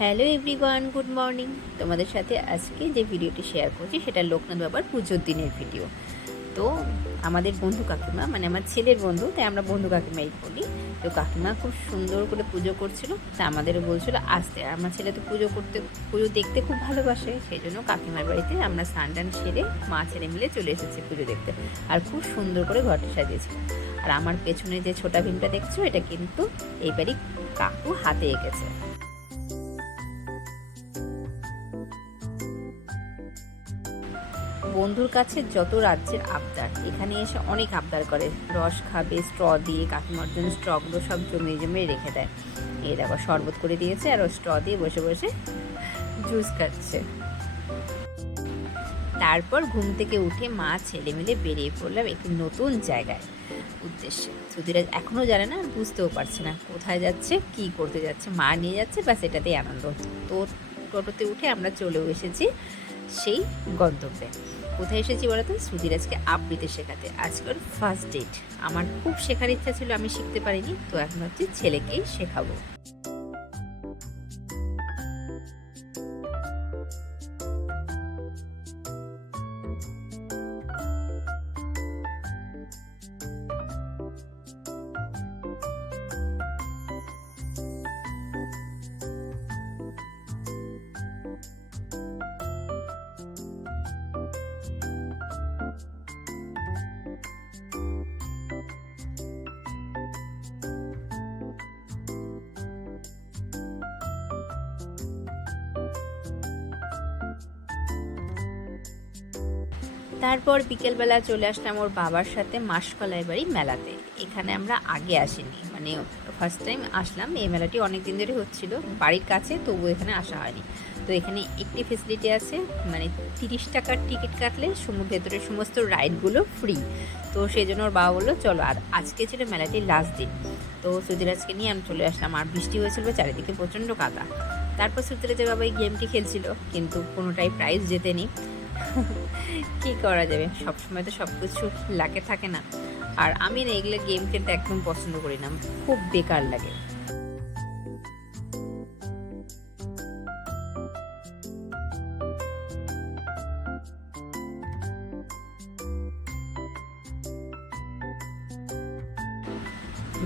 Hello everyone, good morning. তোমাদের সাথে আজকে যে ভিডিওটি শেয়ার করছি সেটা লোকনাথ বাবার পুজোর দিনের ভিডিও। তো আমাদের বন্ধু কাকিমা, মানে আমার ছেলের বন্ধু, তাই আমরা বন্ধু কাকিমাই বলি। তো কাকিমা খুব সুন্দর করে পুজো করছিল, তা আমাদেরও বলছিল আসতে। আমার ছেলে তো পুজো দেখতে খুব ভালোবাসে, সেই জন্য কাকিমার বাড়িতে আমরা স্নান টান সেরে মা ছেলে মিলে চলে এসেছি পুজো দেখতে। আর খুব সুন্দর করে ঘরটা সাজিয়েছিল। আর আমার পেছনে যে ছোটা ভীমটা দেখছো, এটা কিন্তু এইবারই কাকু হাতে এঁকেছে। বন্ধুর কাছে যত রাজ্যের আবদার, এখানে এসে অনেক আবদার করে। রস খাবে, স্ট্র দিয়ে কাকিমার জন্য স্ট্রগুলো সব জমিয়ে জমিয়ে রেখে দেয়। এই দেখো শরবত করে দিয়েছে, আর ও স্ট্র দিয়ে বসে বসে জুস খাচ্ছে। তারপর ঘুম থেকে উঠে মা ছেলে মিলে বেরিয়ে পড়লাম একটি নতুন জায়গায় উদ্দেশ্যে। সুধীরাজ এখনও জানে না, আর বুঝতেও পারছে না কোথায় যাচ্ছে, কি করতে যাচ্ছে। মা নিয়ে যাচ্ছে, ব্যাস এটাতেই আনন্দ। তো টোটোতে উঠে আমরা চলেও এসেছি সেই গন্তব্যে। কোথায় এসেছি বলতো? সুধীরাজকে আবৃত্তি শেখাতে। আজকের ফার্স্ট ডেট। আমার খুব শেখার ইচ্ছা ছিল, আমি শিখতে পারিনি, তো এখন হচ্ছে ছেলেকেই শেখাবো। তারপর বিকেলবেলা চলে আসলাম ওর বাবার সাথে মাসকলাই বাড়ি মেলাতে। এখানে আমরা আগে আসিনি, মানে ফার্স্ট টাইম আসলাম। এই মেলাটি অনেক দিন ধরে হচ্ছিল বাড়ির কাছে, তবু এখানে আসা হয়নি। তো এখানে একটি ফেসিলিটি আছে, মানে 30 টাকার টিকিট কাটলে ভেতরের সমস্ত রাইডগুলো ফ্রি। তো সেই জন্য ওর বাবা বললো চলো। আর আজকে ছিল মেলাটির লাস্ট দিন, তো সুধীরাজকে নিয়ে আমি চলে আসলাম। আর বৃষ্টি হয়েছিল, চারিদিকে প্রচণ্ড কাদা। তারপর সুধীরাজের বাবা এই গেমটি খেলছিল, কিন্তু কোনোটাই প্রাইজ জেতেনি। কি করা যাবে, সবসময় তো সব কিছু লাকে থাকে না। আর আমি না এগুলো গেম খেলতে একদম পছন্দ করি না, খুব বেকার লাগে।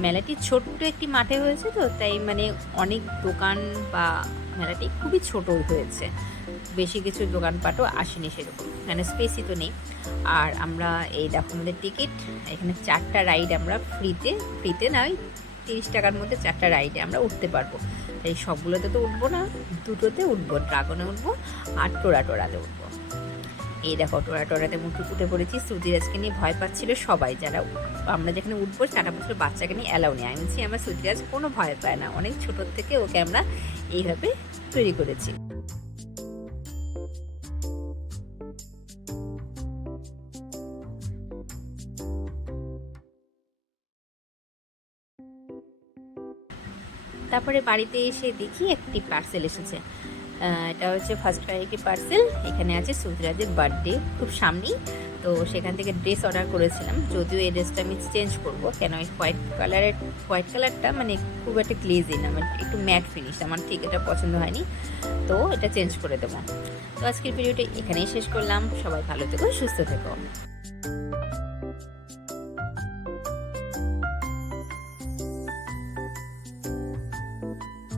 মেলাটি ছোট্ট একটি মাঠে হয়েছে, তো তাই মানে অনেক দোকান বা মেলাটি খুবই ছোট হয়েছে। বেশি কিছু দোকানপাটও আসেনি সেরকম, মানে স্পেসই তো নেই। আর আমরা এই দেখো আমাদের টিকিট, এখানে 4টা রাইড আমরা ফ্রিতে নয়, 30 টাকার মধ্যে 4টা রাইডে আমরা উঠতে পারবো। এই সবগুলোতে তো উঠবো না, দুটোতে উঠবো, ড্রাগনে উঠবো আর টোরাতে উঠবো। এই দেখো টোরাতে উঠে পড়েছি। সুধীরাজকে নিয়ে ভয় পাচ্ছিল সবাই, যারা আমরা যেখানে উঠবো 4 বছর বাচ্চাকে নিয়ে অ্যালাউ নেই। আমি বলছি আমার সুধীরাজ কোনো ভয় পায় না, অনেক ছোটোর থেকে ওকে আমরা এইভাবে তৈরি করেছি। তারপরে বাড়িতে এসে দেখি একটি পার্সেল এসেছে। এটা হচ্ছে ফার্স্ট প্রায়োরিটি পার্সেল। এখানে আছে সুধীরাজের বার্থডে খুব সামনেই, তো সেখান থেকে ড্রেস অর্ডার করেছিলাম। যদিও এই ড্রেসটা আমি চেঞ্জ করব, কেন এই হোয়াইট কালারটা মানে খুব একটা গ্লেজি না, মানে একটু ম্যাট ফিনিশ, আমার ঠিক এটা পছন্দ হয়নি, তো এটা চেঞ্জ করে দেবো। তো আজকের ভিডিওটা এখানেই শেষ করলাম। সবাই ভালো থেকো, সুস্থ থেকো।